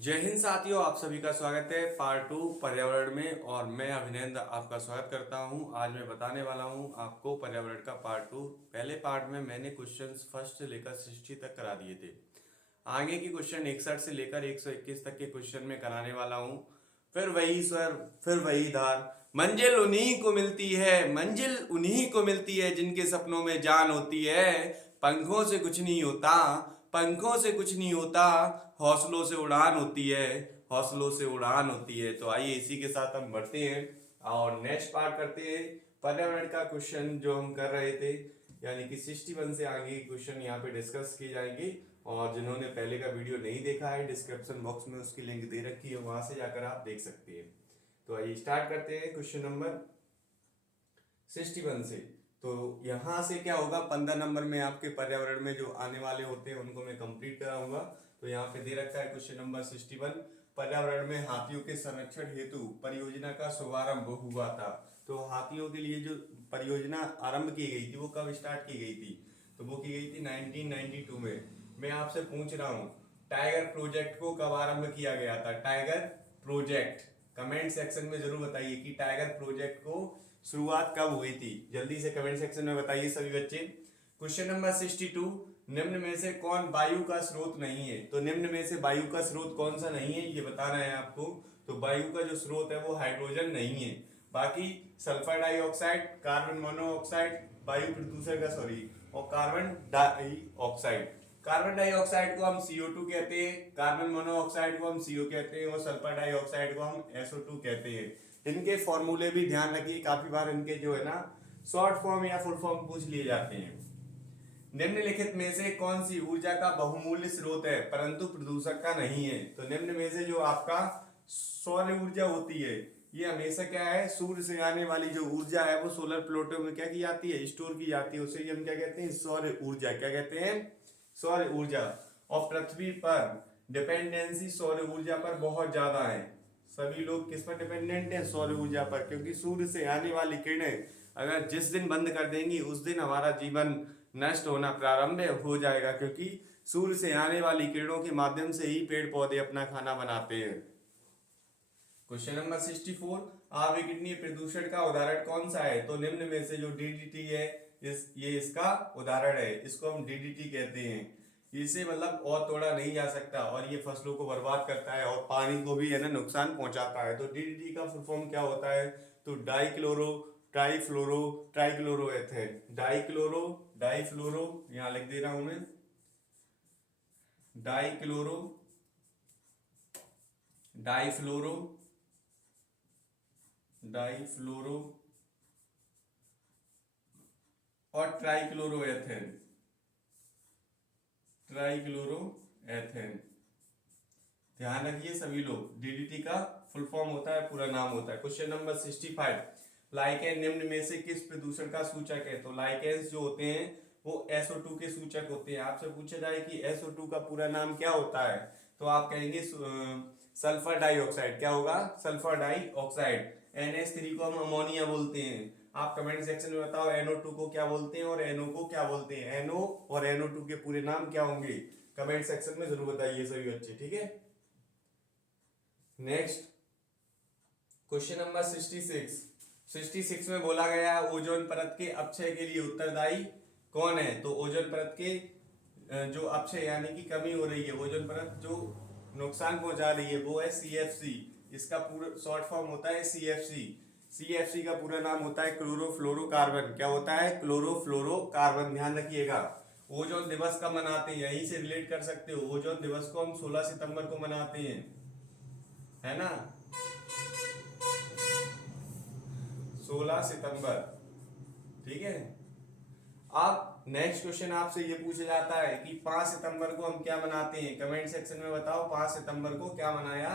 जय हिंद साथियों, आप सभी का स्वागत है पार्ट 2 पर्यावरण में। और मैं अभिनंदन आपका स्वागत करता हूं। आज मैं बताने वाला हूं आपको पर्यावरण का पार्ट 2। पहले पार्ट में मैंने क्वेश्चंस फर्स्ट से लेकर 60 तक करा दिए थे। आगे की क्वेश्चन 61 से लेकर 121 तक के क्वेश्चन में कराने वाला हूं। फिर वही स्वर, फिर वही धार। मंजिल उन्हीं को मिलती है, मंजिल उन्हीं को मिलती है जिनके सपनों में जान होती है। पंखों से कुछ नहीं होता, पंखों से कुछ नहीं होता, हौसलों से उड़ान होती है, हौसलों से उड़ान होती है। तो आइए इसी के साथ हम बढ़ते हैं और नेक्स्ट पार्ट करते हैं। पर्यावरण का क्वेश्चन जो हम कर रहे थे, यानी कि 61 से आगे क्वेश्चन यहाँ पे डिस्कस किए जाएंगे। और जिन्होंने पहले का वीडियो नहीं देखा है, डिस्क्रिप्शन बॉक्स में उसकी लिंक दे रखी है, वहां से जाकर आप देख सकते हैं। तो आइए स्टार्ट करते हैं क्वेश्चन नंबर 61 से। तो यहाँ से क्या होगा, 15 नंबर में आपके पर्यावरण में जो आने वाले होते हैं उनको मैं कंप्लीट कराऊंगा। तो यहाँ पे दे रखा है क्वेश्चन नंबर 61, पर्यावरण में हाथियों के संरक्षण हेतु परियोजना का शुभारंभ हुआ था। तो हाथियों के लिए जो परियोजना आरंभ की गई थी वो कब स्टार्ट की गई थी? तो वो की गई थी 1992 में। मैं आपसे पूछ रहा हूँ, टाइगर प्रोजेक्ट को कब आरंभ किया गया था? टाइगर प्रोजेक्ट कमेंट सेक्शन में जरूर बताइए कि टाइगर प्रोजेक्ट को शुरुआत कब हुई थी। जल्दी से कमेंट सेक्शन में बताइए सभी बच्चे। क्वेश्चन नंबर 62, निम्न में से कौन वायु का स्रोत नहीं है? तो निम्न में से वायु का स्रोत कौन सा नहीं है ये बताना है आपको। तो वायु का जो स्रोत है वो हाइड्रोजन नहीं है। बाकी सल्फर डाइऑक्साइड, कार्बन मोनोऑक्साइड, वायु प्रदूषण का सॉरी, और कार्बन डाइऑक्साइड। कार्बन डाइऑक्साइड को हम CO2 कहते हैं, कार्बन मोनोऑक्साइड को हम CO कहते हैं, और सल्फर डाइऑक्साइड को हम SO2 कहते हैं। इनके फॉर्मूले भी ध्यान रखिए, काफी बार इनके जो है ना शॉर्ट फॉर्म या फुल फॉर्म पूछ लिए जाते हैं। निम्नलिखित में से कौन सी ऊर्जा का बहुमूल्य स्रोत है परंतु प्रदूषक का नहीं है? तो निम्न में से जो आपका सौर ऊर्जा होती है, ये हमेशा क्या है, सूर्य से आने वाली जो ऊर्जा है वो सोलर प्लेटों में क्या की जाती है, स्टोर की जाती है। उसे हम क्या कहते हैं, सौर ऊर्जा। क्या कहते हैं? सौर ऊर्जा। और पृथ्वी पर डिपेंडेंसी सौर ऊर्जा पर बहुत ज्यादा है। सभी लोग किस पर डिपेंडेंट हैं? सौर ऊर्जा पर। क्योंकि सूर्य से आने वाली किरणें अगर जिस दिन बंद कर देंगी उस दिन हमारा जीवन नष्ट होना प्रारंभ हो जाएगा, क्योंकि सूर्य से आने वाली किरणों के माध्यम से ही पेड़ पौधे अपना खाना बनाते हैं। क्वेश्चन नंबर 64, अविकिरणीय प्रदूषण का उदाहरण कौन सा है? तो निम्न में से जो DDT है, ये इसका उदाहरण है। इसको हम DDT कहते हैं। इसे मतलब और तोड़ा नहीं जा सकता, और ये फसलों को बर्बाद करता है और पानी को भी है ना नुकसान पहुंचाता है। तो DDT का फुल फॉर्म क्या होता है? तो dichloro trifluoro trichloro ethane. Dichloro difluoro, यहाँ लिख दे रहा हूं मैं, डाइक्लोरो डाइफ्लोरो डाइफ्लोरो और ट्राइक्लोरोएथेन। ट्राइक्लोरोएथेन ध्यान रखिए सभी लोग। DDT का फुल फॉर्म होता है, पूरा नाम होता है। क्वेश्चन नंबर 65, लाइकेन निम्न में से किस प्रदूषण का सूचक है? तो लाइकेन्स जो होते हैं वो SO2 के सूचक होते हैं। आपसे पूछा जाए कि SO2 का पूरा नाम क्या होता है, तो आप कहेंगे सल्फर डाइऑक्साइड। क्या होगा? Sulphur dioxide. NH3 को हम अमोनिया बोलते हैं। आप कमेंट सेक्शन में बताओ NO2 को क्या बोलते हैं और NO को क्या बोलते हैं। NO और NO2 के पूरे नाम क्या होंगे? कमेंट सेक्शन में जरूर बताइए सभी बच्चे, ठीक है। नेक्स्ट क्वेश्चन नंबर 66 में बोला गया है ओजोन परत के अपक्षय के लिए उत्तरदायी कौन है? तो ओजोन परत के जो अपक्षय यानी कि कमी हो रही है, ओजोन परत जो नुकसान पहुंचा रही है, वो है CFC। इसका पूरा शॉर्ट फॉर्म होता है CFC। CFC का पूरा नाम होता है क्लोरोफ्लोरोकार्बन। क्या होता है? क्लोरोफ्लोरोकार्बन। ध्यान रखिएगा। ओजोन दिवस कब मनाते हैं? यहीं से रिलेट कर सकते हो। ओजोन दिवस को हम 16 सितंबर को मनाते हैं, है ना, 16 सितंबर, ठीक है। अब नेक्स्ट क्वेश्चन आपसे ये पूछा जाता है कि 5 सितंबर को हम क्या मनाते हैं? कमेंट सेक्शन में बताओ 5 सितंबर को क्या मनाया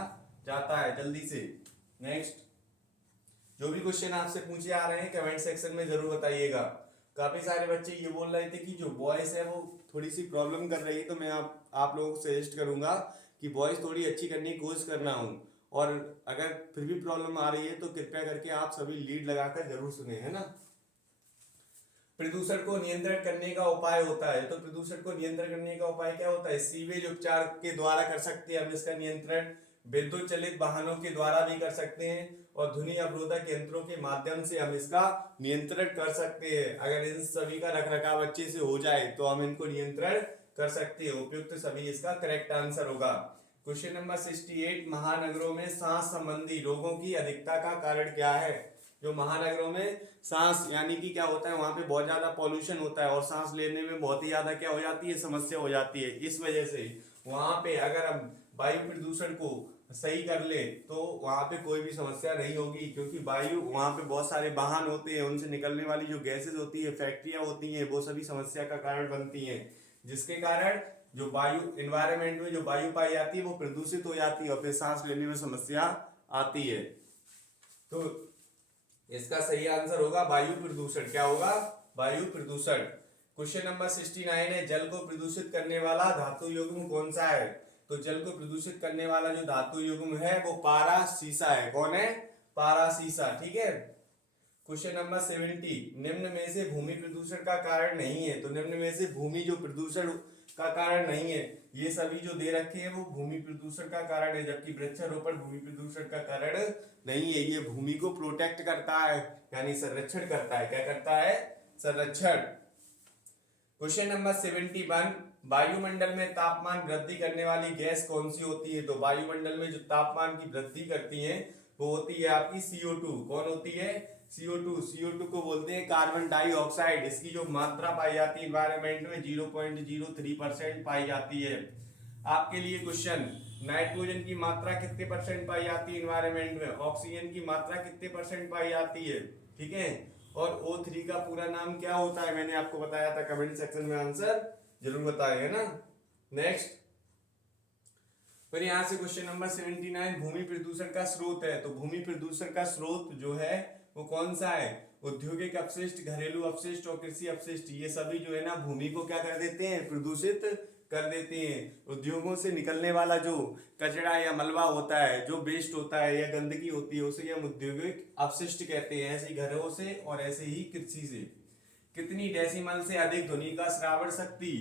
जाता है, जल्दी से। नेक्स्ट जो भी क्वेश्चन आपसे पूछे आ रहे हैं कमेंट सेक्शन में जरूर बताइएगा। काफी सारे बच्चे ये बोल रहे थे कि जो वॉइस है वो थोड़ी सी प्रॉब्लम कर रही है, तो मैं आप लोगों को सजेस्ट करूंगा कि वॉइस थोड़ी अच्छी करने की कोशिश करना हूँ। और अगर फिर भी प्रॉब्लम आ रही है तो कृपया करके आप सभी लीड लगाकर जरूर सुने, है ना। प्रदूषण को नियंत्रण करने का उपाय होता है। तो प्रदूषण को नियंत्रण करने का उपाय क्या होता है? सीवेज उपचार के द्वारा कर सकते हैं हम इसका नियंत्रण, विद्युत चलित वाहनों के द्वारा भी कर सकते हैं, और ध्वनि अवरोधक यंत्रों के माध्यम से हम इसका नियंत्रण कर सकते हैं। अगर इन सभी का रखरखाव अच्छे से हो जाए तो हम इनको नियंत्रण कर सकते हैं। उपयुक्त सभी इसका करेक्ट आंसर होगा। क्वेश्चन नंबर 68, महानगरों में सांस संबंधी रोगों की अधिकता का कारण क्या है? जो महानगरों में सांस यानी कि क्या होता है, वहां पे बहुत ज्यादा पॉल्यूशन होता है और सांस लेने में बहुत ही ज्यादा क्या हो जाती है, समस्या हो जाती है। इस वजह से वहां पे अगर हम वायु प्रदूषण को सही कर ले तो वहां पे कोई भी समस्या नहीं होगी, क्योंकि वायु वहां पे बहुत सारे वाहन होते हैं, उनसे निकलने वाली जो गैसेज होती है, फैक्ट्रियां होती हैं, वो सभी समस्या का कारण बनती हैं, जिसके कारण जो वायु एनवायरमेंट में जो वायु पाई जाती है वो प्रदूषित हो जाती है और फिर सांस लेने में समस्या आती है। तो इसका सही आंसर होगा वायु प्रदूषण। क्या होगा? वायु प्रदूषण। क्वेश्चन नंबर 69 है, जल को प्रदूषित करने वाला धातु युग्म कौन सा है? तो जल को प्रदूषित करने वाला जो धातु युग्म है वो पारा सीसा है। कौन है? पारा सीसा। ठीक है। क्वेश्चन नंबर 70, निम्न में से भूमि प्रदूषण का कारण नहीं है। तो निम्न में से भूमि जो प्रदूषण का कारण नहीं है, ये सभी जो दे रखे हैं वो भूमि प्रदूषण का कारण है, जबकि वृक्षारोपण भूमि प्रदूषण का कारण नहीं है। ये भूमि को प्रोटेक्ट करता है, यानी संरक्षण करता है। क्या करता है? संरक्षण। क्वेश्चन नंबर 71, वायुमंडल में तापमान वृद्धि करने वाली गैस कौन सी होती है? तो वायुमंडल में जो तापमान की वृद्धि करती है वो होती है आपकी CO2। कौन होती है? CO2। CO2 को बोलते हैं कार्बन डाइऑक्साइड। इसकी जो मात्रा पाई जाती है एनवायरमेंट में 0.03% पाई जाती है। आपके लिए क्वेश्चन, नाइट्रोजन की मात्रा कितने परसेंट पाई जाती है एनवायरमेंट में? ऑक्सीजन की मात्रा कितने परसेंट पाई जाती है? ठीक है। और O3 का पूरा नाम क्या होता है? मैंने आपको बताया था, कमेंट सेक्शन में आंसर जरूर बताएंगे ना। नेक्स्ट, फिर यहाँ से क्वेश्चन नंबर 79, भूमि प्रदूषण का स्रोत है। तो भूमि प्रदूषण का स्रोत जो है वो कौन सा है? औद्योगिक अपशिष्ट, घरेलू अपशिष्ट और कृषि अपशिष्ट, ये सभी जो है ना भूमि को क्या कर देते हैं? प्रदूषित कर देते हैं। उद्योगों से निकलने वाला जो कचरा या मलबा होता है, जो वेस्ट होता है या गंदगी होती है, उसे हम औद्योगिक अपशिष्ट कहते हैं। ऐसे ही घरों से और ऐसे ही कृषि से। कितनी डेसिमल से अधिक ध्वनि का श्रावण शक्ति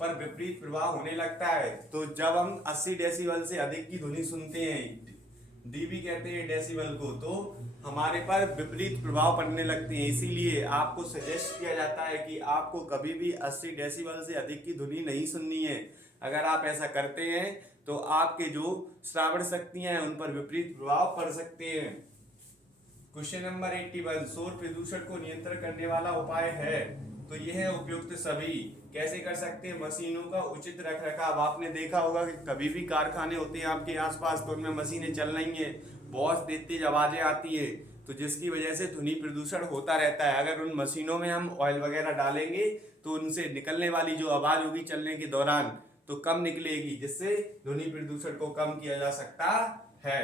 पर विपरीत प्रभाव होने लगता है? तो जब हम 80 डेसिबल से अधिक की ध्वनि सुनते हैं, डीबी कहते हैं डेसिबल को, तो हमारे पर विपरीत प्रभाव पड़ने लगते हैं। इसीलिए आपको सजेस्ट किया जाता है कि आपको कभी भी 80 डेसिबल से अधिक की ध्वनि नहीं सुननी है। अगर आप ऐसा करते हैं तो आपके जो श्रावण शक्तियां हैं उन पर विपरीत प्रभाव पड़ सकते हैं। क्वेश्चन नंबर 81, शोर प्रदूषण को नियंत्रण करने वाला उपाय है। तो यह है उपयुक्त सभी। कैसे कर सकते हैं? मशीनों का उचित रखरखाव। आपने देखा होगा कि कभी भी कारखाने होते हैं आपके आसपास, तो उनमें मशीनें चल रही हैं, बहुत तेज आवाजें आती है, तो जिसकी वजह से ध्वनि प्रदूषण होता रहता है। अगर उन मशीनों में हम ऑयल वगैरह डालेंगे तो उनसे निकलने वाली जो आवाज होगी चलने के दौरान तो कम निकलेगी, जिससे ध्वनि प्रदूषण को कम किया जा सकता है।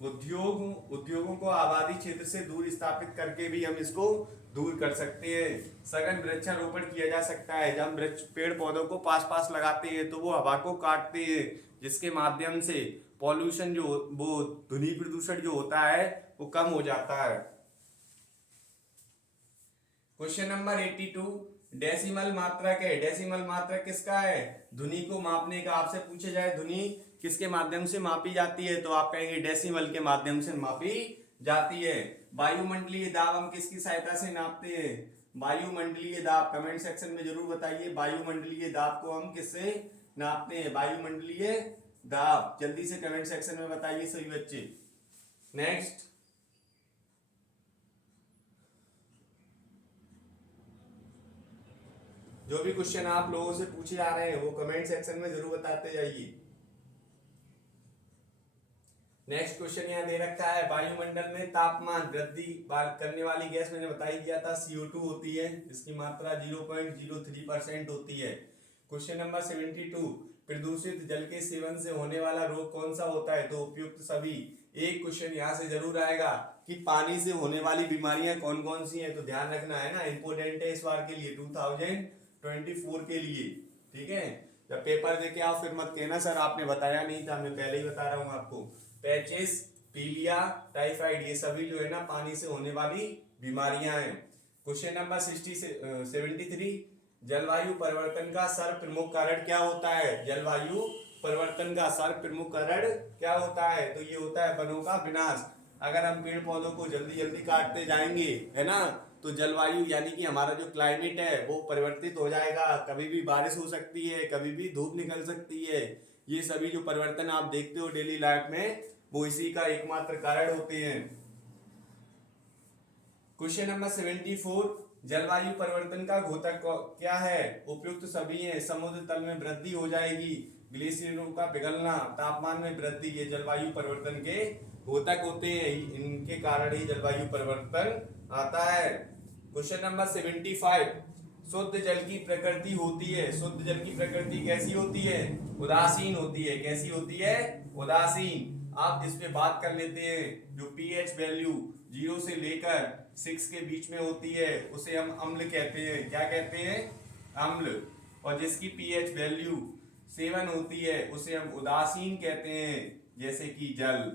उद्योगों को आबादी क्षेत्र से दूर स्थापित करके भी हम इसको दूर कर सकते हैं। सघन वृक्षारोपण किया जा सकता है। जब हम वृक्ष पेड़ पौधों को पास पास लगाते हैं तो वो हवा को काटते हैं, जिसके माध्यम से पॉल्यूशन जो वो ध्वनि प्रदूषण जो होता है वो कम हो जाता है। क्वेश्चन नंबर 82, डेसिमल मात्रक है। डेसिमल मात्रक किसका है? ध्वनि को मापने का। आपसे पूछे जाए ध्वनि किसके माध्यम से मापी जाती है, तो आप कहेंगे डेसिमल के माध्यम से मापी जाती है। वायुमंडलीय दाब हम किसकी सहायता से नापते हैं? वायुमंडलीय दाब। कमेंट सेक्शन में जरूर बताइए वायुमंडलीय दाब को हम किससे नापते हैं? वायुमंडलीय दाब। जल्दी से कमेंट सेक्शन में बताइए सभी बच्चे। नेक्स्ट, जो भी क्वेश्चन आप लोगों से पूछे जा रहे हैं वो कमेंट सेक्शन में जरूर बताते जाइए। नेक्स्ट क्वेश्चन यहाँ दे रखा है, वायुमंडल में तापमान वृद्धि करने वाली गैस मैंने बता ही दिया था CO2 होती है, जिसकी मात्रा 0.03% होती है। क्वेश्चन नंबर 72, प्रदूषित जल के सेवन से होने वाला रोग कौन सा होता है? तो उपयुक्त सभी। एक क्वेश्चन यहाँ से जरूर आएगा कि पानी से होने वाली बीमारियां कौन कौन सी हैं, तो ध्यान रखना है ना, इंपोर्टेंट है इस बार के लिए 2024 के लिए। ठीक है, जब पेपर देके आओ फिर मत कहना सर आपने बताया नहीं था, मैं पहले ही बता रहा हूँ आपको। पैचिस, पीलिया, टाइफाइड, ये सभी जो है ना पानी से होने वाली बीमारियां हैं। क्वेश्चन नंबर 73, जलवायु परिवर्तन का सर्व प्रमुख कारण क्या होता है? जलवायु परिवर्तन का सर्व प्रमुख कारण क्या होता है? तो ये होता है वनों का विनाश। अगर हम पेड़ पौधों को जल्दी जल्दी काटते जाएंगे, है ना, तो जलवायु यानी कि हमारा जो क्लाइमेट है वो परिवर्तित हो जाएगा। कभी भी बारिश हो सकती है, कभी भी धूप निकल सकती है। ये सभी जो परिवर्तन आप देखते हो डेली लाइफ में, वो इसी का एकमात्र कारण होते हैं। क्वेश्चन नंबर 74, जलवायु परिवर्तन का घोतक क्या है? उपयुक्त सभी है। समुद्र तल में वृद्धि हो जाएगी, ग्लेशियरों का पिघलना, तापमान में वृद्धि, ये जलवायु परिवर्तन के घोतक होते हैं। इनके कारण ही जलवायु परिवर्तन आता है। क्वेश्चन नंबर 75, शुद्ध जल की प्रकृति होती है। शुद्ध जल की प्रकृति कैसी होती है? उदासीन होती है। कैसी होती है? उदासीन। आप इस पे बात कर लेते हैं। जो पीएच वैल्यू 0 से लेकर 6 के बीच में होती है उसे हम अम्ल कहते हैं। क्या कहते हैं? अम्ल। और जिसकी पीएच वैल्यू 7 होती है उसे हम उदासीन कहते हैं, जैसे कि जल।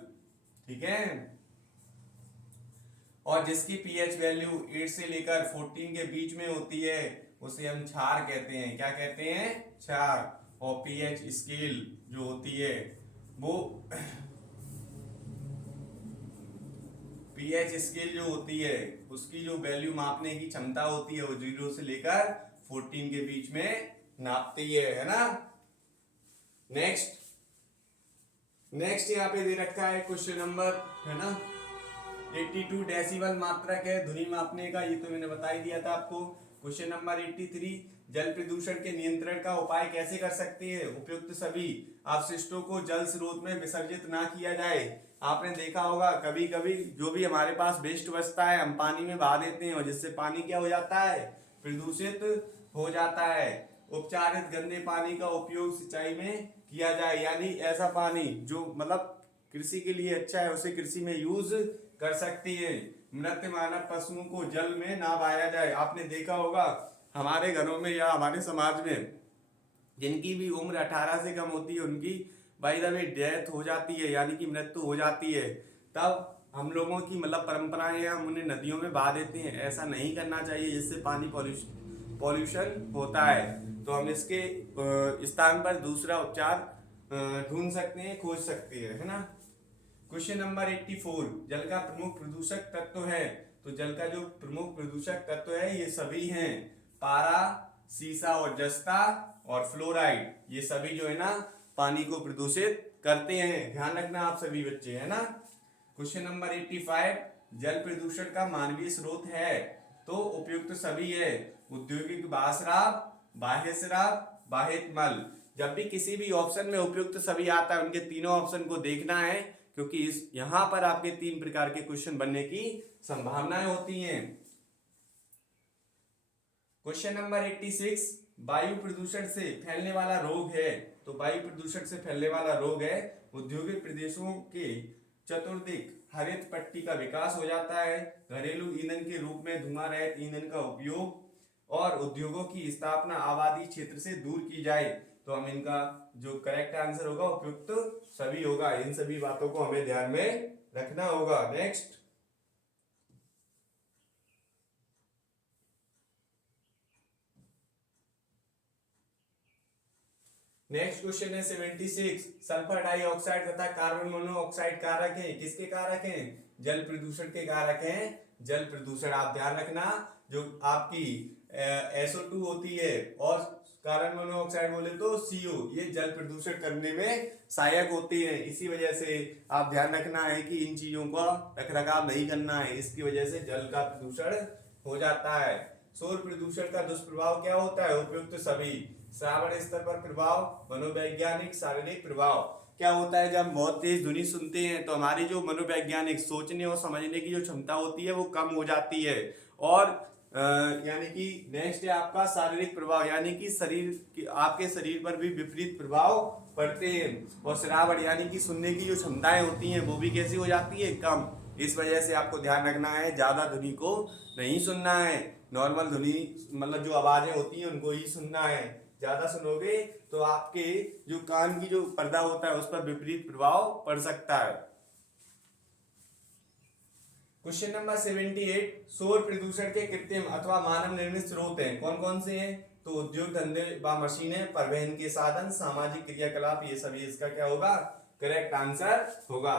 ठीक है। और जिसकी पीएच वैल्यू 8 से लेकर 14 के बीच में होती है उसे हम क्षार कहते हैं। क्या कहते हैं? क्षार। और पीएच स्केल जो होती है वो पीएच स्केल जो होती है उसकी जो वैल्यू मापने की क्षमता होती है वो 0 से लेकर 14 के बीच में नापती है ना। नेक्स्ट यहाँ पे दे रखा है क्वेश्चन नंबर, है ना, 82 डेसिबल मात्रक है ध्वनि मापने का। ये तो मैंने बता ही दिया था आपको। क्वेश्चन नंबर 83, जल प्रदूषण के नियंत्रण का उपाय कैसे कर सकते हैं? उपयुक्त सभी अपशिष्टों को जल स्रोत में विसर्जित ना किया जाए। आपने देखा होगा कभी कभी जो भी हमारे पास वेस्ट बचता है हम पानी में बहा देते हैं, और जिससे पानी क्या हो जाता है? प्रदूषित हो जाता है। उपचारित गंदे पानी का उपयोग सिंचाई में किया जाए, यानी ऐसा पानी जो मतलब कृषि के लिए अच्छा है उसे कृषि में यूज कर सकती है। मृत मानव पशुओं को जल में ना बहाया जाए। आपने देखा होगा हमारे घरों में या हमारे समाज में जिनकी भी उम्र 18 से कम होती है उनकी बाय द वे डेथ हो जाती है, यानी कि मृत्यु हो जाती है। तब हम लोगों की मतलब परंपराएं हैं, हम उन्हें नदियों में बहा देते हैं। ऐसा नहीं करना चाहिए, जिससे पानी पॉल्यूशन होता है। तो हम इसके स्थान पर दूसरा उपचार ढूंढ सकते हैं, खोज सकते हैं, है ना। क्वेश्चन नंबर 84, जल का प्रमुख प्रदूषक तत्व है। तो जल का जो प्रमुख प्रदूषक तत्व है ये सभी हैं, पारा, सीसा और जस्ता और फ्लोराइड। ये सभी जो है ना पानी को प्रदूषित करते हैं। ध्यान रखना आप सभी बच्चे, है ना। क्वेश्चन नंबर 85, जल प्रदूषण का मानवीय स्रोत है। तो उपयुक्त सभी है, औद्योगिक बाष्प, बाह्य शराब, बाह्य मल। जब भी किसी भी ऑप्शन में उपयुक्त सभी आता है उनके तीनों ऑप्शन को देखना है, क्योंकि इस यहां पर आपके 3 प्रकार के क्वेश्चन बनने की संभावनाएं होती हैं। क्वेश्चन नंबर 86, वायु प्रदूषण से फैलने वाला रोग है। तो वायु प्रदूषण से फैलने वाला रोग है औद्योगिक प्रदेशों के चतुर्दिक हरित पट्टी का विकास हो जाता है, घरेलू ईंधन के रूप में धुआं रहित ईंधन का उपयोग, और उद्योगों की स्थापना आबादी क्षेत्र से दूर की जाए। तो हम इनका जो करेक्ट आंसर होगा उपयुक्त सभी होगा। इन सभी बातों को हमें ध्यान में रखना होगा। नेक्स्ट क्वेश्चन है 76, सल्फर डाइऑक्साइड तथा कार्बन मोनोऑक्साइड कारक हैं। किसके कारक हैं? जल प्रदूषण के कारक हैं। जल प्रदूषण आप ध्यान रखना, जो आपकी SO2 होती है और कार्बन मोनोऑक्साइड बोले तो CO, ये जल प्रदूषण करने में सहायक होती है। इसी वजह से आप ध्यान रखना है कि इन चीजों का रखरखाव नहीं करना है, इसकी वजह से जल का प्रदूषण हो जाता है। सौर प्रदूषण का दुष्प्रभाव क्या होता है? उपयुक्त सभी, श्रावण स्तर पर प्रभाव, मनोवैज्ञानिक, शारीरिक प्रभाव। क्या होता है जब हम बहुत तेज ध्वनि सुनते हैं तो हमारी जो मनोवैज्ञानिक सोचने और समझने की जो क्षमता होती है वो कम हो जाती है। और यानी कि नेक्स्ट है आपका शारीरिक प्रभाव, यानी कि आपके शरीर पर भी विपरीत प्रभाव पड़ते हैं। और श्रावण यानी कि सुनने की जो क्षमताएं होती हैं वो भी कैसी हो जाती है? कम। इस वजह से आपको ध्यान रखना है, ज्यादा ध्वनि को नहीं सुनना है। नॉर्मल ध्वनि मतलब जो आवाजें होती हैं उनको ही सुनना है। ज्यादा सुनोगे तो आपके जो कान की जो पर्दा होता है उस पर विपरीत प्रभाव पड़ सकता है। क्वेश्चन नंबर 78, शोर प्रदूषण के कृत्रिम अथवा मानव निर्मित स्रोत हैं, कौन कौन से हैं? तो उद्योग धंधे व मशीनें, परिवहन के साधन, सामाजिक क्रियाकलाप, ये सभी इसका क्या होगा? करेक्ट आंसर होगा।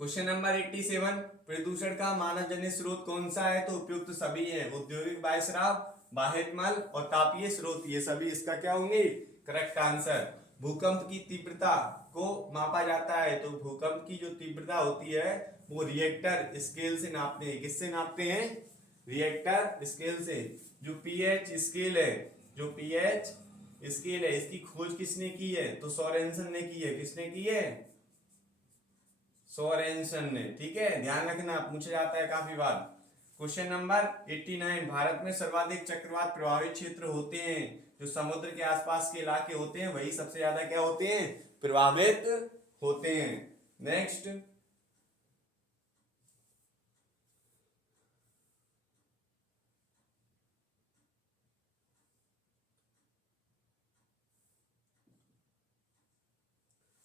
क्वेश्चन नंबर 87, प्रदूषण का मानव जन्य स्रोत कौन सा है? तो उपयुक्त सभी है, औद्योगिक वायुस्राव, बाह्य मल और तापीय स्रोत, ये सभी इसका क्या होंगे? Correct answer. भूकंप की तीव्रता को मापा जाता है, तो भूकंप की जो तीव्रता होती है वो रिएक्टर स्केल से नापते हैं। किससे नापते हैं? रिएक्टर स्केल से। जो पीएच स्केल है, जो पीएच स्केल है, इसकी खोज किसने की है? तो सोरेनसन ने की है। किसने की है? सोरेनसन ने। ठीक है, ध्यान रखना, पूछा जाता है काफी बार। क्वेश्चन नंबर 89, भारत में सर्वाधिक चक्रवात प्रभावित क्षेत्र होते हैं, जो समुद्र के आसपास के इलाके होते हैं वही सबसे ज्यादा क्या होते हैं? प्रभावित होते हैं। नेक्स्ट,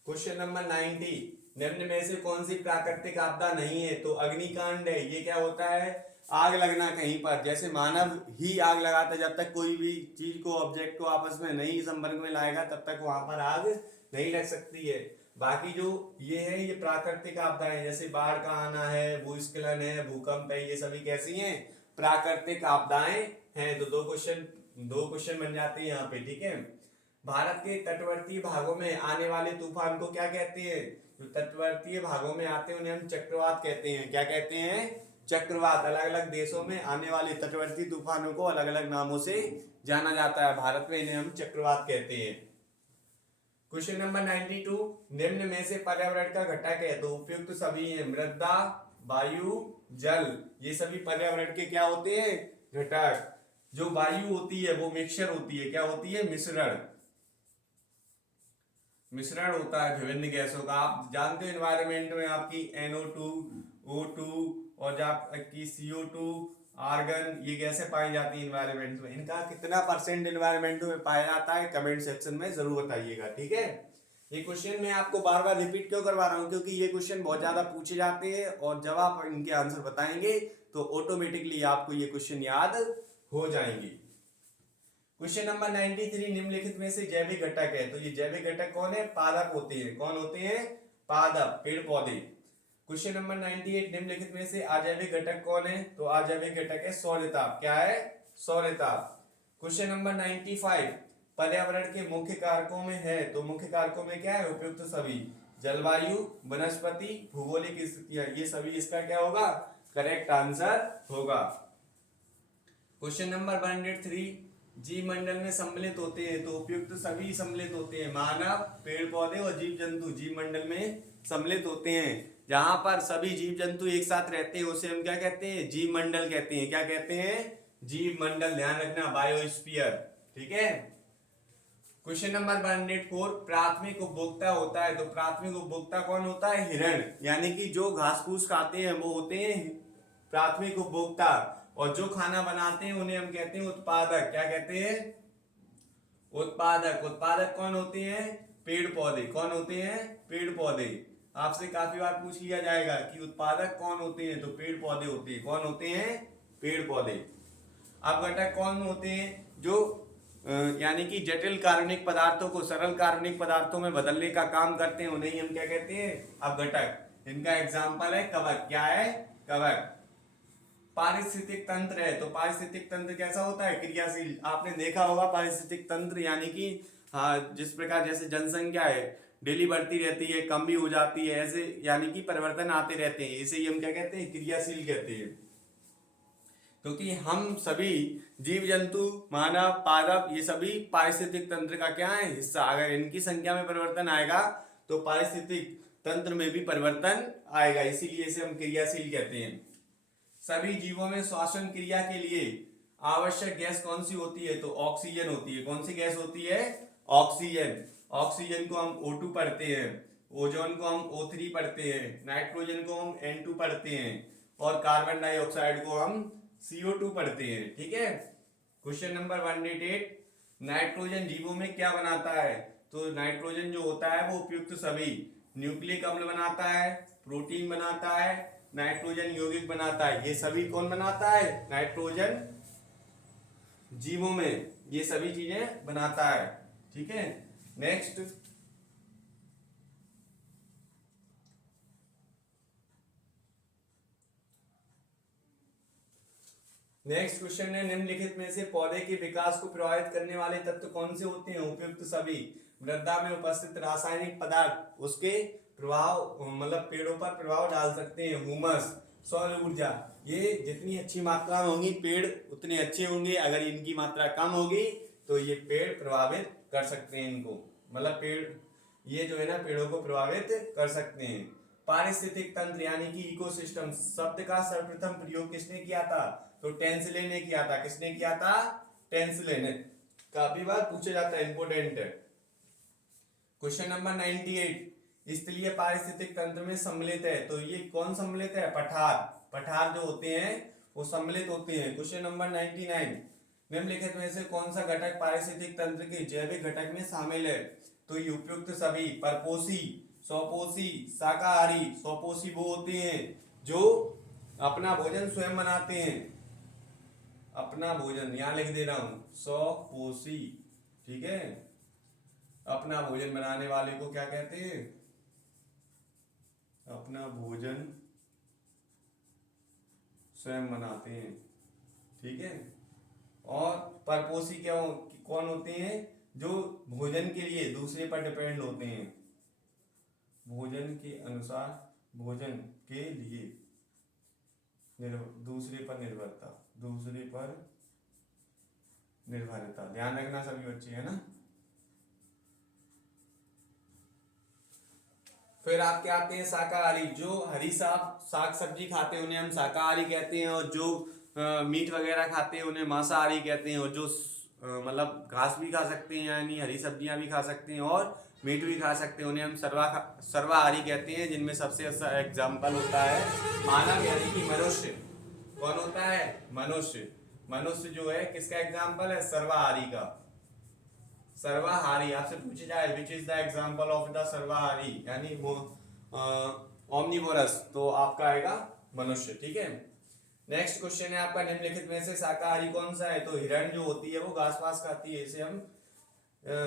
क्वेश्चन नंबर 90, निम्न में से कौन सी प्राकृतिक आपदा नहीं है? तो अग्निकांड है। ये क्या होता है? आग लगना कहीं पर, जैसे मानव ही आग लगाता है, जब तक कोई भी चीज को, ऑब्जेक्ट को आपस में नहीं संपर्क में लाएगा तब तक वहां पर आग नहीं लग सकती है। बाकी जो ये है, ये प्राकृतिक आपदा है, जैसे बाढ़ का आना है, भूस्खलन है, भूकंप है, ये सभी कैसी हैं? प्राकृतिक आपदाएं हैं। तो दो क्वेश्चन बन जाते हैं यहाँ पे। ठीक है, भारत के तटवर्तीय भागों में आने वाले तूफान को क्या कहते हैं? जो तटवर्तीय भागों में आते हैं उन्हें हम चक्रवात कहते हैं। क्या कहते हैं? चक्रवात। अलग अलग देशों में आने वाले तटवर्ती तूफानों को अलग अलग नामों से जाना जाता है, भारत में इन्हें हम चक्रवात कहते हैं। क्वेश्चन नंबर 92, निम्न में से पर्यावरण का घटक है? तो उपयुक्त सभी है, मृदा, वायु, जल, ये सभी पर्यावरण के क्या होते हैं? घटक। जो वायु होती है वो मिक्सचर होती है, क्या होती है? मिश्रण होता है विभिन्न गैसों का। आप जानते हो एनवायरनमेंट में आपकी NO2, O2 और जो आपकी CO2, आर्गन, ये गैसें पाई जाती है एनवायरनमेंट में। इनका कितना परसेंट एनवायरनमेंट में पाया जाता है कमेंट सेक्शन में जरूर बताइएगा। ठीक है, ये क्वेश्चन मैं आपको बार बार रिपीट क्यों करवा रहा हूँ? क्योंकि ये क्वेश्चन बहुत ज्यादा पूछे जाते हैं और जब आप इनके आंसर बताएंगे तो ऑटोमेटिकली आपको ये क्वेश्चन याद हो जाएंगे। क्वेश्चन नंबर 93, निम्नलिखित में से जैविक घटक है? तो ये जैविक घटक कौन है? पादप होते हैं। कौन होते हैं? पादप, पेड़ पौधे। क्वेश्चन नंबर 98, निम्नलिखित में से अजैविक घटक कौन है? तो अजैविक घटक है सौरताप। क्या है? सौरताप। क्वेश्चन नंबर 95, पर्यावरण के मुख्य कारकों में है? तो मुख्य कारकों में क्या है? उपयुक्त सभी, जलवायु, वनस्पति, भौगोलिक स्थितियां, ये सभी इसका क्या होगा? करेक्ट आंसर होगा। क्वेश्चन नंबर 103, जीव मंडल में सम्मिलित होते हैं? तो उपयुक्त सभी सम्मिलित होते हैं, मानव, पेड़ पौधे और जीव जंतु जीव मंडल में सम्मिलित होते हैं। जहां पर सभी जीव जंतु एक साथ रहते हैं उसे हम क्या कहते हैं? जीव मंडल कहते हैं। क्या कहते हैं? जीव मंडल। ध्यान रखना, बायोस्फीयर। ठीक है। क्वेश्चन नंबर 104, प्राथमिक उपभोक्ता होता है? तो प्राथमिक उपभोक्ता कौन होता है? हिरण, यानी कि जो घास फूस खाते हैं वो होते हैं प्राथमिक उपभोक्ता, और जो खाना बनाते हैं उन्हें हम कहते हैं उत्पादक। क्या कहते हैं? उत्पादक। उत्पादक कौन होते हैं? पेड़ पौधे। कौन होते हैं? पेड़ पौधे। आपसे काफी बार पूछ लिया जाएगा कि उत्पादक कौन होते हैं? तो पेड़ पौधे होते हैं। कौन होते हैं? पेड़ पौधे। अब घटक कौन होते हैं? जो यानी कि जटिल कार्बनिक पदार्थों को सरल कार्बनिक पदार्थों में बदलने का काम करते हैं, उन्हें हम क्या कहते हैं? अब घटक। इनका एग्जाम्पल है कवक। क्या है? कवक। पारिस्थितिक तंत्र है? तो पारिस्थितिक तंत्र कैसा होता है? क्रियाशील। आपने देखा होगा पारिस्थितिक तंत्र यानी कि जिस प्रकार जैसे जनसंख्या है डेली बढ़ती रहती है, कम भी हो जाती है, ऐसे यानी कि परिवर्तन आते रहते हैं, इसे हम क्या कहते हैं? क्रियाशील कहते हैं। क्योंकि हम सभी जीव जंतु, मानव, पादप, ये सभी पारिस्थितिक तंत्र का क्या है? हिस्सा। अगर इनकी संख्या में परिवर्तन आएगा तो पारिस्थितिक तंत्र में भी परिवर्तन आएगा, इसीलिए इसे हम क्रियाशील कहते हैं। सभी जीवों में श्वसन क्रिया के लिए आवश्यक गैस कौन सी होती है? तो ऑक्सीजन होती है। कौन सी गैस होती है? ऑक्सीजन। ऑक्सीजन को हम O2 पढ़ते हैं, ओजोन को हम O3 पढ़ते हैं, नाइट्रोजन को हम N2 पढ़ते हैं और कार्बन डाइऑक्साइड को हम CO2 पढ़ते हैं। ठीक है। क्वेश्चन नंबर 188, नाइट्रोजन जीवों में क्या बनाता है? तो नाइट्रोजन जो होता है वो उपयुक्त सभी, न्यूक्लिक अम्ल बनाता है, प्रोटीन बनाता है, नाइट्रोजन यौगिक बनाता है। ये सभी कौन बनाता है? नाइट्रोजन जीवों में ये सभी चीजें बनाता है। ठीक है, नेक्स्ट क्वेश्चन है, निम्नलिखित में से पौधे के विकास को प्रभावित करने वाले तत्व कौन से होते हैं? उपयुक्त सभी। मृदा में उपस्थित रासायनिक पदार्थ उसके प्रभाव मतलब पेड़ों पर प्रभाव डाल सकते हैं। ह्यूमस, सौर ऊर्जा, ये जितनी अच्छी मात्रा में होंगी पेड़ उतने अच्छे होंगे। अगर इनकी मात्रा कम होगी तो ये पेड़ प्रभावित कर सकते हैं इनको, मतलब पेड़ ये जो है ना पेड़ों को प्रभावित कर सकते हैं। पारिस्थितिक तंत्र यानी कि इकोसिस्टम शब्द का सर्वप्रथम प्रयोग किसने किया था? तो टेंसले ने किया था। किसने किया था? टेंसले ने। काफी बार पूछा जाता है, इंपोर्टेंट है। क्वेश्चन नंबर 98, स्थलीय पारिस्थितिक तंत्र में सम्मिलित है, तो ये कौन सम्मिलित है? पठार। पठार जो होते हैं वो सम्मिलित होते हैं। क्वेश्चन नंबर 99, निम्नलिखित में से कौन सा घटक पारिस्थितिक तंत्र के जैविक घटक में शामिल है? तो ये उपयुक्त सभी। परपोषी, स्वपोषी, शाकाहारी। स्वपोषी वो होते हैं जो अपना भोजन स्वयं बनाते हैं। अपना भोजन यहां लिख दे रहा हूं, स्वपोषी। ठीक है, अपना भोजन बनाने वाले को क्या कहते हैं? अपना भोजन स्वयं बनाते हैं। ठीक है, और परपोषी क्या कौन होते हैं? जो भोजन के लिए दूसरे पर डिपेंड होते हैं। भोजन के अनुसार भोजन के लिए दूसरे पर निर्भरता, दूसरे पर निर्भरता। ध्यान रखना सभी बच्चे, है ना। फिर आपके आते हैं शाकाहारी, जो हरी साग सब्जी खाते हैं उन्हें हम शाकाहारी कहते हैं, और जो मीट वगैरह खाते हैं उन्हें मांसाहारी कहते हैं। और जो मतलब घास भी खा सकते हैं यानी हरी सब्जियां भी खा सकते हैं और मीट भी खा सकते हैं, उन्हें हम सर्वाहारी कहते हैं। जिनमें सबसे अच्छा एग्जाम्पल होता है मानव यानी कि मनुष्य। कौन होता है? मनुष्य। मनुष्य जो है किसका एग्जाम्पल है? सर्वाहारी का। सर्वाहारी आपसे पूछे जाए which is the example of the सर्वाहारी यानी वो ओमनिवोरस, तो आपका आएगा मनुष्य। ठीक है, नेक्स्ट क्वेश्चन है आपका, निम्नलिखित में से शाकाहारी कौन सा है? तो हिरण जो होती है वो घास पास खाती है, इसे हम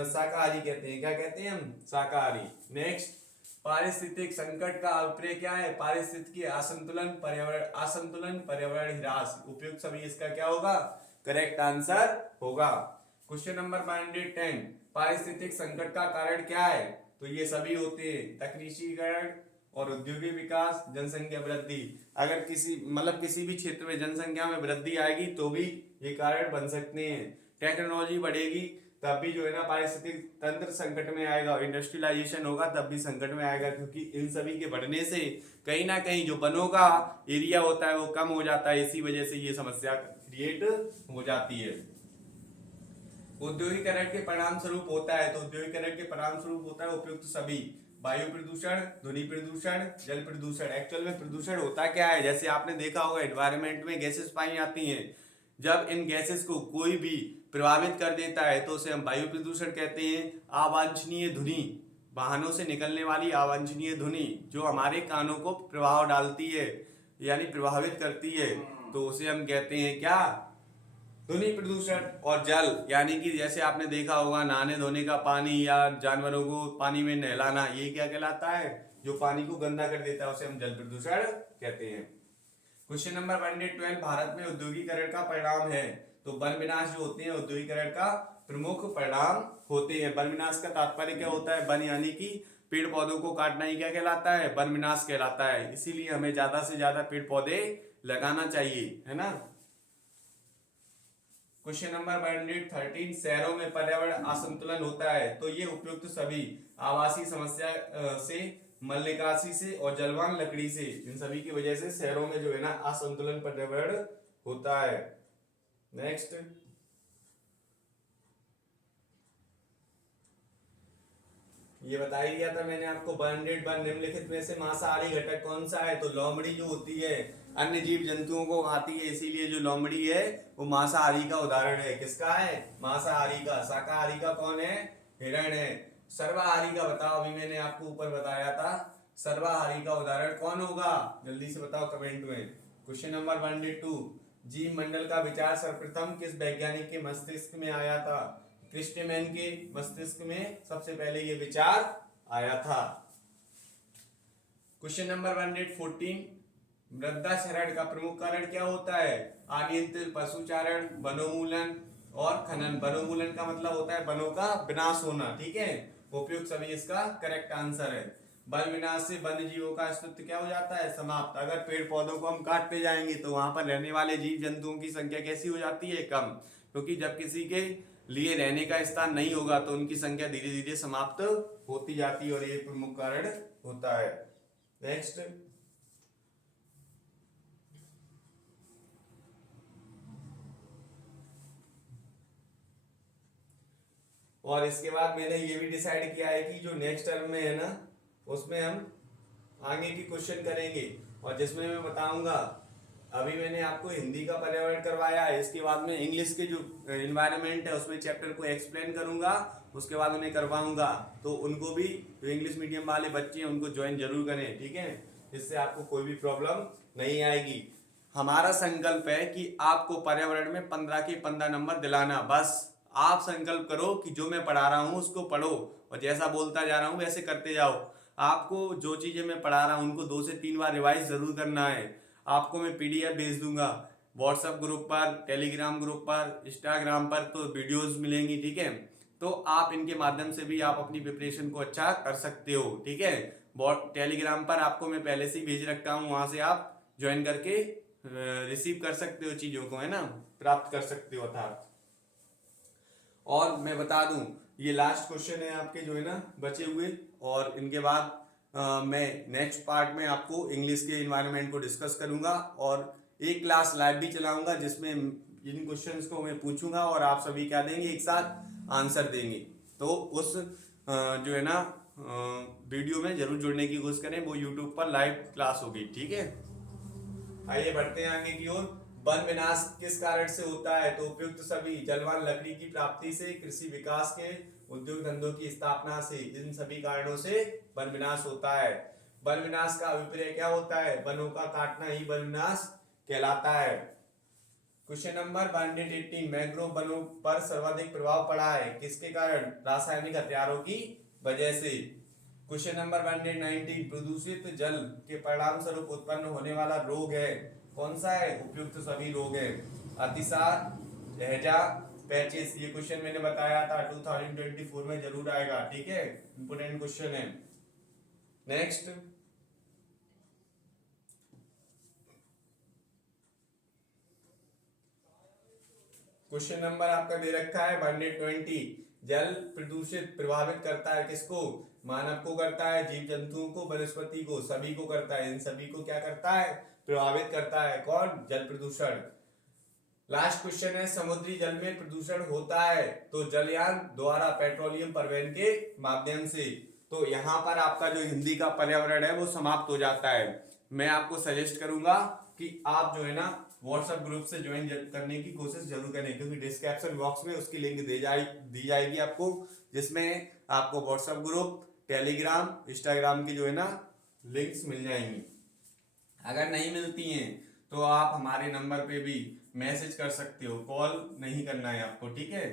शाकाहारी कहते हैं। क्या कहते हैं हम? शाकाहारी। नेक्स्ट, पारिस्थितिक संकट का अभिप्राय क्या है? पारिस्थितिकी असंतुलन, पर्यावरण ह्रास। उपयुक्त सभी इसका क्या होगा? करेक्ट आंसर होगा। क्वेश्चन नंबर 110, पारिस्थितिक संकट का कारण क्या है? तो ये सभी होते हैं तकनीकीकरण और औद्योगिक विकास, जनसंख्या वृद्धि। अगर किसी भी क्षेत्र में जनसंख्या में वृद्धि आएगी तो भी ये कारण बन सकते हैं। टेक्नोलॉजी बढ़ेगी तब भी जो है ना पारिस्थितिक तंत्र संकट में आएगा। इंडस्ट्रियलाइजेशन होगा तब भी संकट में आएगा, क्योंकि इन सभी के बढ़ने से कहीं ना कहीं जो वनों का एरिया होता है वो कम हो जाता है। इसी वजह से ये समस्या क्रिएट हो जाती है। औद्योगिकरण के परिणाम स्वरूप होता है, तो औद्योगिकरण के परिणाम स्वरूप होता है उपयुक्त सभी। वायु प्रदूषण, ध्वनि प्रदूषण, जल प्रदूषण। एक्चुअल में प्रदूषण होता क्या है? जैसे आपने देखा होगा एनवायरनमेंट में गैसेस पाई जाती हैं, जब इन गैसेस को कोई भी प्रभावित कर देता है तो उसे हम वायु प्रदूषण कहते हैं। अवांछनीय ध्वनि, वाहनों से निकलने वाली अवांछनीय ध्वनि जो हमारे कानों को प्रभाव डालती है यानी प्रभावित करती है, तो उसे हम कहते हैं क्या? ध्वनि प्रदूषण। और जल यानी कि जैसे आपने देखा होगा नहाने धोने का पानी या जानवरों को पानी में नहलाना, ये क्या कहलाता है? जो पानी को गंदा कर देता है उसे हम जल प्रदूषण कहते हैं। क्वेश्चन नंबर 112, भारत में औद्योगिकरण का परिणाम है, तो वन विनाश जो होते हैं औद्योगिकरण का प्रमुख परिणाम होते हैं। वन विनाश का तात्पर्य क्या होता है? वन यानी कि पेड़ पौधों को काटना ही क्या कहलाता है? वन विनाश कहलाता है। इसीलिए हमें ज्यादा से ज्यादा पेड़ पौधे लगाना चाहिए, है ना। क्वेश्चन नंबर 113, शहरों में पर्यावरण असंतुलन होता है, तो ये उपयुक्त सभी। आवासीय समस्या से, मल निकासी से और जलवान लकड़ी से, इन सभी की वजह से शहरों में जो है ना असंतुलन पर्यावरण होता है। नेक्स्ट, ये बता ही दिया था मैंने आपको 101, निम्नलिखित में से मांसाहारी घटक कौन सा है? तो लोमड़ी जो होती है अन्य जीव जंतुओं को खाती है, इसीलिए जो लोमड़ी है वो मांसाहारी का उदाहरण है। किसका है? मांसाहारी का। शाकाहारी का कौन है? हिरण है। सर्वाहारी का बताओ, अभी मैंने आपको ऊपर बताया था सर्वाहारी का उदाहरण कौन होगा? जल्दी से बताओ कमेंट में। क्वेश्चन नंबर 102, जीव मंडल का विचार सर्वप्रथम किस वैज्ञानिक के मस्तिष्क में आया था? क्रिस्टेमैन के मस्तिष्क में सबसे पहले ये विचार आया था। क्वेश्चन नंबर 114, मृदा क्षरण का प्रमुख कारण क्या होता है? अनियंत्रित पशुचारण, वनोन्मूलन और खनन। वनोन्मूलन का मतलब होता है वनों का विनाश होना, ठीक है। उपयुक्त सभी इसका करेक्ट आंसर है। वन विनाश से वन्य जीवों का अस्तित्व क्या हो जाता है? समाप्त। अगर पेड़ पौधों को हम काटते जाएंगे तो वहां पर रहने वाले जीव जंतुओं की संख्या कैसी हो जाती है? कम। क्योंकि जब किसी के लिए रहने का स्थान नहीं होगा तो उनकी संख्या धीरे धीरे समाप्त होती जाती है और ये प्रमुख कारण होता है। नेक्स्ट, और इसके बाद मैंने ये भी डिसाइड किया है कि जो नेक्स्ट टर्म में है ना, उसमें हम आगे की क्वेश्चन करेंगे और जिसमें मैं बताऊंगा, अभी मैंने आपको हिंदी का पर्यावरण करवाया है, इसके बाद में इंग्लिश के जो एनवायरनमेंट है उसमें चैप्टर को एक्सप्लेन करूंगा, उसके बाद उन्हें करवाऊंगा। तो उनको भी, जो इंग्लिश मीडियम वाले बच्चे हैं उनको ज्वाइन जरूर करें, ठीक है। इससे आपको कोई भी प्रॉब्लम नहीं आएगी। हमारा संकल्प है कि आपको पर्यावरण में 15 के 15 नंबर दिलाना। बस आप संकल्प करो कि जो मैं पढ़ा रहा हूँ उसको पढ़ो और जैसा बोलता जा रहा हूँ वैसे करते जाओ। आपको जो चीजें मैं पढ़ा रहा हूँ उनको 2 से 3 बार रिवाइज जरूर करना है। आपको मैं पीडीएफ भेज दूंगा व्हाट्सएप ग्रुप पर, टेलीग्राम ग्रुप पर, इंस्टाग्राम पर, तो वीडियोस मिलेंगी, ठीक है। तो आप इनके माध्यम से भी आप अपनी प्रिपरेशन को अच्छा कर सकते हो, ठीक है। टेलीग्राम पर आपको मैं पहले से ही भेज रखा हूँ, वहां से आप ज्वाइन करके रिसीव कर सकते हो चीजों को, है ना, प्राप्त कर सकते हो अर्थात। और मैं बता दूं, ये लास्ट क्वेश्चन है आपके जो है ना बचे हुए, और इनके बाद मैं नेक्स्ट पार्ट में आपको इंग्लिश के इन्वायरमेंट को डिस्कस करूंगा और एक क्लास लाइव भी चलाऊंगा जिसमें इन क्वेश्चंस को मैं पूछूंगा और आप सभी क्या देंगे, एक साथ आंसर देंगे। तो उस जो है ना वीडियो में जरूर जुड़ने की कोशिश करें, वो यूट्यूब पर लाइव क्लास होगी, ठीक है। आइए बढ़ते हैं आगे की ओर। वन विनाश किस कारण से होता है? तो उपयुक्त सभी, जलवान लकड़ी की प्राप्ति से, कृषि विकास के, उद्योग धंधों की स्थापना से, इन सभी कारणों से वन विनाश होता है। वन विनाश का अभिप्राय क्या होता है? वनों का काटना ही वन विनाश कहलाता है। क्वेश्चन नंबर 118, मैंग्रोव वनों पर सर्वाधिक प्रभाव पड़ा है, किसके कारण? रासायनिक हथियारों की वजह से। क्वेश्चन नंबर 119, प्रदूषित जल के परिणाम स्वरूप उत्पन्न होने वाला रोग है, कौन सा है? उपयुक्त सभी रोग है। अतिसार, हैजा, पैचिस। ये क्वेश्चन मैंने बताया था 2024 में जरूर आएगा, ठीक है, इंपोर्टेंट क्वेश्चन है। नेक्स्ट, क्वेश्चन नंबर आपका दे रखा है 120, जल प्रदूषित प्रभावित करता है किसको? मानव को करता है, जीव जंतुओं को, वनस्पति को, सभी को करता है। इन सभी को क्या करता है? प्रभावित करता है। कौन? जल प्रदूषण। लास्ट क्वेश्चन है, समुद्री जल में प्रदूषण होता है तो जलयान द्वारा, पेट्रोलियम परिवहन के माध्यम से। तो यहाँ पर आपका जो हिंदी का पर्यावरण है वो समाप्त हो जाता है। मैं आपको सजेस्ट करूंगा कि आप जो है ना व्हाट्सएप ग्रुप से ज्वाइन करने की कोशिश जरूर करें, क्योंकि डिस्क्रिप्शन बॉक्स में उसकी लिंक दी जाएगी आपको, जिसमें आपको व्हाट्सएप ग्रुप, टेलीग्राम, इंस्टाग्राम की जो है ना लिंक्स मिल जाएंगी। अगर नहीं मिलती हैं तो आप हमारे नंबर पे भी मैसेज कर सकते हो, कॉल नहीं करना है आपको, ठीक है,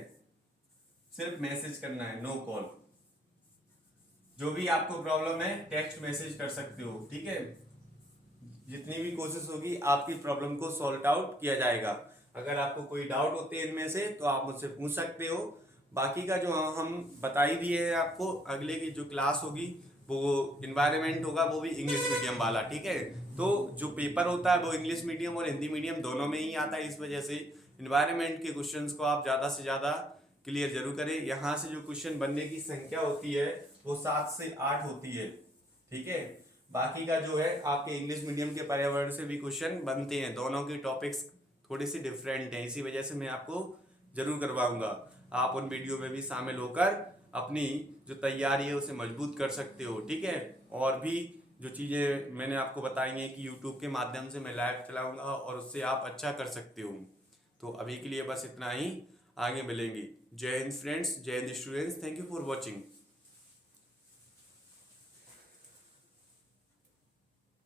सिर्फ मैसेज करना है, नो कॉल। जो भी आपको प्रॉब्लम है टेक्स्ट मैसेज कर सकते हो, ठीक है। जितनी भी कोशिश होगी आपकी प्रॉब्लम को सॉल्व आउट किया जाएगा। अगर आपको कोई डाउट होते हैं इनमें से तो आप मुझसे पूछ सकते हो। बाकी का जो हम बता ही दिए है आपको, अगले की जो क्लास होगी वो इन्वायरमेंट होगा, वो भी इंग्लिश मीडियम वाला, ठीक है। तो जो पेपर होता है वो इंग्लिश मीडियम और हिंदी मीडियम दोनों में ही आता है, इस वजह से इन्वायरमेंट के क्वेश्चंस को आप ज़्यादा से ज़्यादा क्लियर जरूर करें। यहाँ से जो क्वेश्चन बनने की संख्या होती है वो 7 से 8 होती है, ठीक है। बाकी का जो है आपके इंग्लिश मीडियम के पर्यावरण से भी क्वेश्चन बनते हैं, दोनों के टॉपिक्स थोड़ी सी डिफरेंट हैं, इसी वजह से मैं आपको जरूर करवाऊंगा। आप उन वीडियो में भी शामिल होकर अपनी जो तैयारी है उसे मजबूत कर सकते हो, ठीक है। और भी जो चीज़ें मैंने आपको बताई हैं कि यूट्यूब के माध्यम से मैं लाइव चलाऊंगा और उससे आप अच्छा कर सकते हो। तो अभी के लिए बस इतना ही, आगे मिलेंगे। जय हिंद फ्रेंड्स, जय Hind students, thank you for watching.